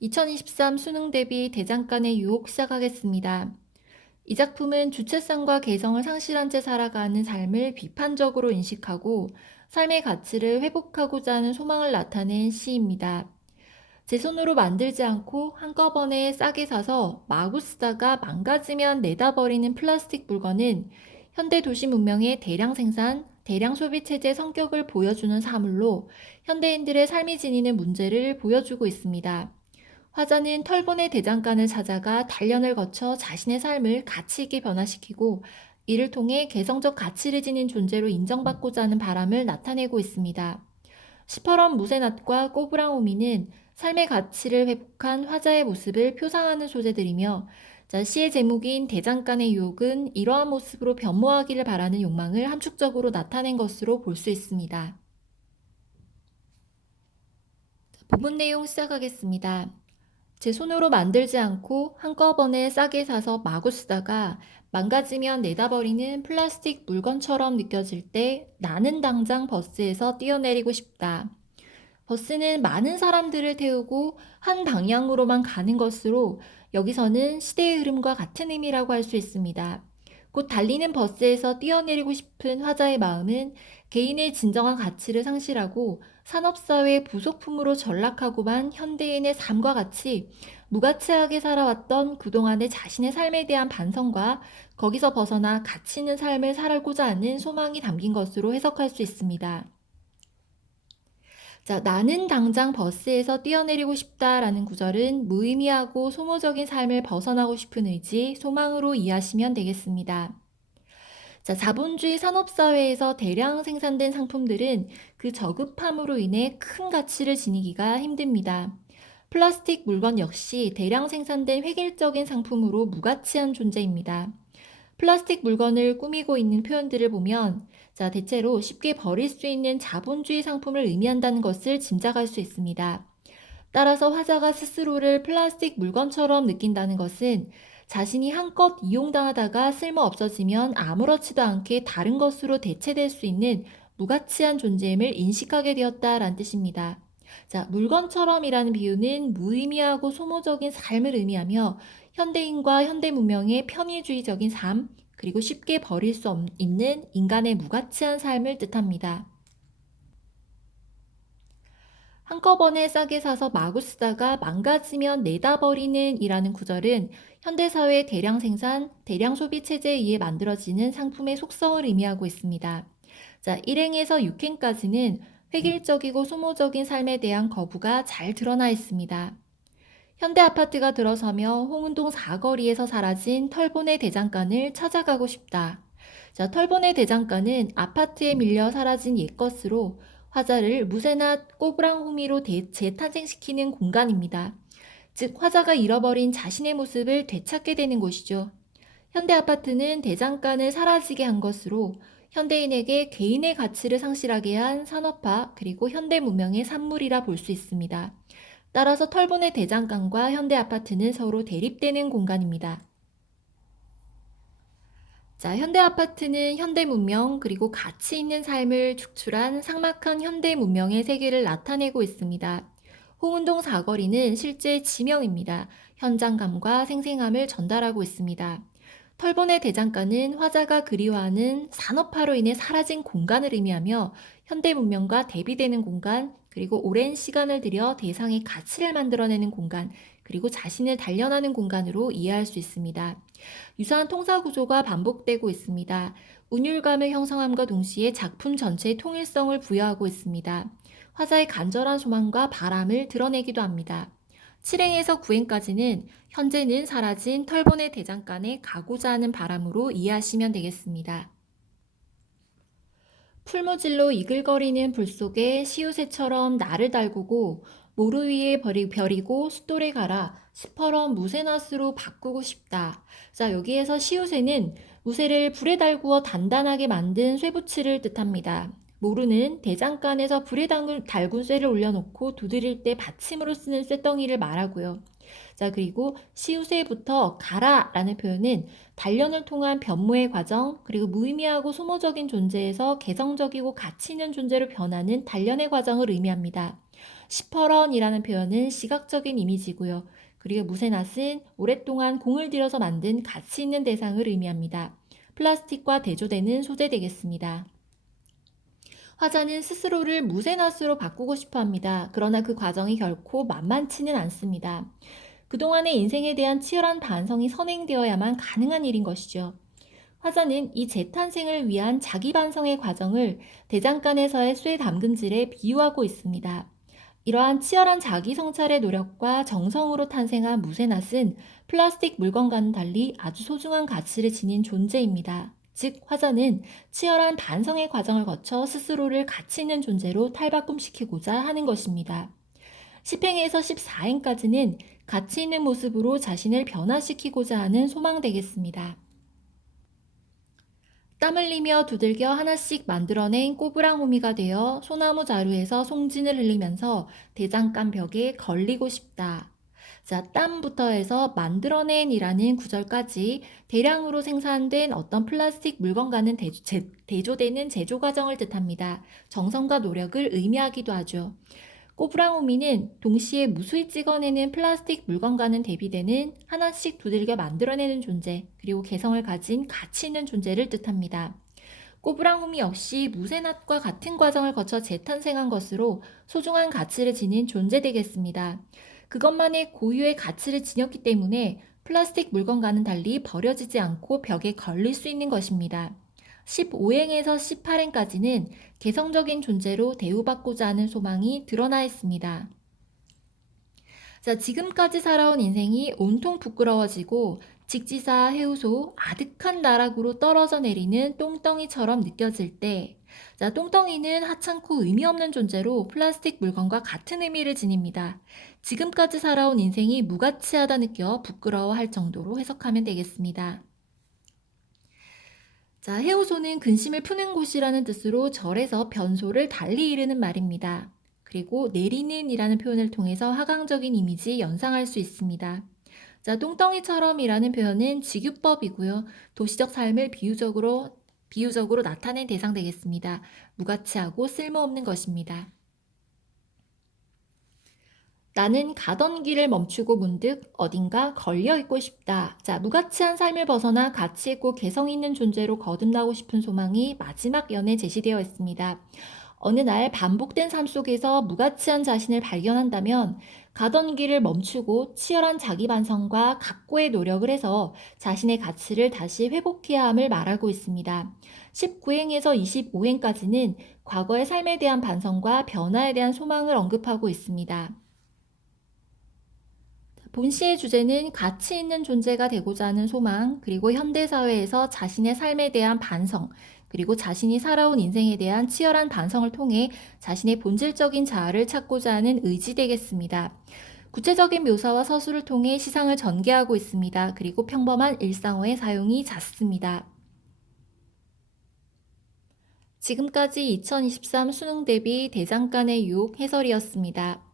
2023 수능 대비 대장간의 유혹 시작하겠습니다. 이 작품은 주체성과 개성을 상실한 채 살아가는 삶을 비판적으로 인식하고 삶의 가치를 회복하고자 하는 소망을 나타낸 시입니다. 제 손으로 만들지 않고 한꺼번에 싸게 사서 마구 쓰다가 망가지면 내다 버리는 플라스틱 물건은 현대 도시 문명의 대량 생산, 대량 소비 체제의 성격을 보여주는 사물로 현대인들의 삶이 지니는 문제를 보여주고 있습니다. 화자는 털보네 대장간을 찾아가 단련을 거쳐 자신의 삶을 가치 있게 변화시키고 이를 통해 개성적 가치를 지닌 존재로 인정받고자 하는 바람을 나타내고 있습니다. 시퍼런 무쇠낫과 꼬부랑오미는 삶의 가치를 회복한 화자의 모습을 표상하는 소재들이며 시의 제목인 대장간의 유혹은 이러한 모습으로 변모하기를 바라는 욕망을 함축적으로 나타낸 것으로 볼 수 있습니다. 부분 내용 시작하겠습니다. 제 손으로 만들지 않고 한꺼번에 싸게 사서 마구 쓰다가 망가지면 내다 버리는 플라스틱 물건처럼 느껴질 때 나는 당장 버스에서 뛰어내리고 싶다. 버스는 많은 사람들을 태우고 한 방향으로만 가는 것으로 여기서는 시대의 흐름과 같은 의미라고 할 수 있습니다. 곧 달리는 버스에서 뛰어내리고 싶은 화자의 마음은 개인의 진정한 가치를 상실하고 산업사회의 부속품으로 전락하고만 현대인의 삶과 같이 무가치하게 살아왔던 그동안의 자신의 삶에 대한 반성과 거기서 벗어나 가치 있는 삶을 살고자 하는 소망이 담긴 것으로 해석할 수 있습니다. 나는 당장 버스에서 뛰어내리고 싶다라는 구절은 무의미하고 소모적인 삶을 벗어나고 싶은 의지, 소망으로 이해하시면 되겠습니다. 자본주의 산업사회에서 대량 생산된 상품들은 그 저급함으로 인해 큰 가치를 지니기가 힘듭니다. 플라스틱 물건 역시 대량 생산된 획일적인 상품으로 무가치한 존재입니다. 플라스틱 물건을 꾸미고 있는 표현들을 보면 대체로 쉽게 버릴 수 있는 자본주의 상품을 의미한다는 것을 짐작할 수 있습니다. 따라서 화자가 스스로를 플라스틱 물건처럼 느낀다는 것은 자신이 한껏 이용당하다가 쓸모 없어지면 아무렇지도 않게 다른 것으로 대체될 수 있는 무가치한 존재임을 인식하게 되었다라는 뜻입니다. 물건처럼이라는 비유는 무의미하고 소모적인 삶을 의미하며 현대인과 현대 문명의 편의주의적인 삶, 그리고 쉽게 버릴 수 있는 인간의 무가치한 삶을 뜻합니다. 한꺼번에 싸게 사서 마구 쓰다가 망가지면 내다 버리는 이라는 구절은 현대사회의 대량 생산, 대량 소비 체제에 의해 만들어지는 상품의 속성을 의미하고 있습니다. 1행에서 6행까지는 획일적이고 소모적인 삶에 대한 거부가 잘 드러나 있습니다. 현대 아파트가 들어서며 홍은동 사거리에서 사라진 털보네 대장간을 찾아가고 싶다. 털보네 대장간은 아파트에 밀려 사라진 옛것으로 화자를 무쇠나 꼬부랑호미로 재탄생시키는 공간입니다. 즉 화자가 잃어버린 자신의 모습을 되찾게 되는 곳이죠. 현대 아파트는 대장간을 사라지게 한 것으로 현대인에게 개인의 가치를 상실하게 한 산업화 그리고 현대 문명의 산물이라 볼 수 있습니다. 따라서 털보네 대장간과 현대 아파트는 서로 대립되는 공간입니다. 현대 아파트는 현대 문명 그리고 가치 있는 삶을 축출한 삭막한 현대 문명의 세계를 나타내고 있습니다. 홍은동 사거리는 실제 지명입니다. 현장감과 생생함을 전달하고 있습니다. 털보네 대장간은 화자가 그리워하는 산업화로 인해 사라진 공간을 의미하며 현대 문명과 대비되는 공간, 그리고 오랜 시간을 들여 대상의 가치를 만들어내는 공간, 그리고 자신을 단련하는 공간으로 이해할 수 있습니다. 유사한 통사 구조가 반복되고 있습니다. 운율감을 형성함과 동시에 작품 전체의 통일성을 부여하고 있습니다. 화자의 간절한 소망과 바람을 드러내기도 합니다. 7행에서 9행까지는 현재는 사라진 털보네 대장간에 가고자 하는 바람으로 이해하시면 되겠습니다. 풀무질로 이글거리는 불 속에 시우새처럼 나를 달구고 모루 위에 별이고 숫돌에 갈아 시퍼런 무쇠낫으로 바꾸고 싶다. 여기에서 시우새는 무쇠를 불에 달구어 단단하게 만든 쇠붙이를 뜻합니다. 모루는 대장간에서 불에 달군 쇠를 올려놓고 두드릴 때 받침으로 쓰는 쇠덩이를 말하고요. 그리고 시우새부터 가라라는 표현은 단련을 통한 변모의 과정, 그리고 무의미하고 소모적인 존재에서 개성적이고 가치 있는 존재로 변하는 단련의 과정을 의미합니다. 시퍼런이라는 표현은 시각적인 이미지고요. 그리고 무쇠낫은 오랫동안 공을 들여서 만든 가치 있는 대상을 의미합니다. 플라스틱과 대조되는 소재 되겠습니다. 화자는 스스로를 무쇠낫으로 바꾸고 싶어 합니다. 그러나 그 과정이 결코 만만치는 않습니다. 그동안의 인생에 대한 치열한 반성이 선행되어야만 가능한 일인 것이죠. 화자는 이 재탄생을 위한 자기 반성의 과정을 대장간에서의 쇠 담금질에 비유하고 있습니다. 이러한 치열한 자기 성찰의 노력과 정성으로 탄생한 무쇠낫은 플라스틱 물건과는 달리 아주 소중한 가치를 지닌 존재입니다. 즉, 화자는 치열한 반성의 과정을 거쳐 스스로를 가치 있는 존재로 탈바꿈시키고자 하는 것입니다. 10행에서 14행까지는 가치 있는 모습으로 자신을 변화시키고자 하는 소망 되겠습니다. 땀 흘리며 두들겨 하나씩 만들어낸 꼬부랑호미가 되어 소나무 자루에서 송진을 흘리면서 대장간 벽에 걸리고 싶다. 자, 땀부터 해서 만들어낸이라는 구절까지 대량으로 생산된 어떤 플라스틱 물건과는 대조되는 제조 과정을 뜻합니다. 정성과 노력을 의미하기도 하죠. 꼬부랑호미는 동시에 무수히 찍어내는 플라스틱 물건과는 대비되는 하나씩 두들겨 만들어내는 존재, 그리고 개성을 가진 가치 있는 존재를 뜻합니다. 꼬부랑호미 역시 무쇠낫과 같은 과정을 거쳐 재탄생한 것으로 소중한 가치를 지닌 존재 되겠습니다. 그것만의 고유의 가치를 지녔기 때문에 플라스틱 물건과는 달리 버려지지 않고 벽에 걸릴 수 있는 것입니다. 15행에서 18행까지는 개성적인 존재로 대우받고자 하는 소망이 드러나 있습니다. 자, 지금까지 살아온 인생이 온통 부끄러워지고 직지사, 해우소, 아득한 나락으로 떨어져 내리는 똥덩이처럼 느껴질 때, 자, 똥덩이는 하찮고 의미 없는 존재로 플라스틱 물건과 같은 의미를 지닙니다. 지금까지 살아온 인생이 무가치하다 느껴 부끄러워할 정도로 해석하면 되겠습니다. 자, 해오소는 근심을 푸는 곳이라는 뜻으로 절에서 변소를 달리 이르는 말입니다. 그리고 내리는 이라는 표현을 통해서 하강적인 이미지 연상할 수 있습니다. 자, 똥덩이처럼이라는 표현은 직유법이고요. 도시적 삶을 비유적으로 나타낸 대상 되겠습니다. 무가치하고 쓸모없는 것입니다. 나는 가던 길을 멈추고 문득 어딘가 걸려있고 싶다. 자, 무가치한 삶을 벗어나 가치있고 개성있는 존재로 거듭나고 싶은 소망이 마지막 연에 제시되어 있습니다. 어느 날 반복된 삶 속에서 무가치한 자신을 발견한다면 가던 길을 멈추고 치열한 자기 반성과 각고의 노력을 해서 자신의 가치를 다시 회복해야 함을 말하고 있습니다. 19행에서 25행까지는 과거의 삶에 대한 반성과 변화에 대한 소망을 언급하고 있습니다. 본시의 주제는 가치 있는 존재가 되고자 하는 소망, 그리고 현대사회에서 자신의 삶에 대한 반성, 그리고 자신이 살아온 인생에 대한 치열한 반성을 통해 자신의 본질적인 자아를 찾고자 하는 의지 되겠습니다. 구체적인 묘사와 서술을 통해 시상을 전개하고 있습니다. 그리고 평범한 일상어의 사용이 잦습니다. 지금까지 2023 수능 대비 대장간의 유혹 해설이었습니다.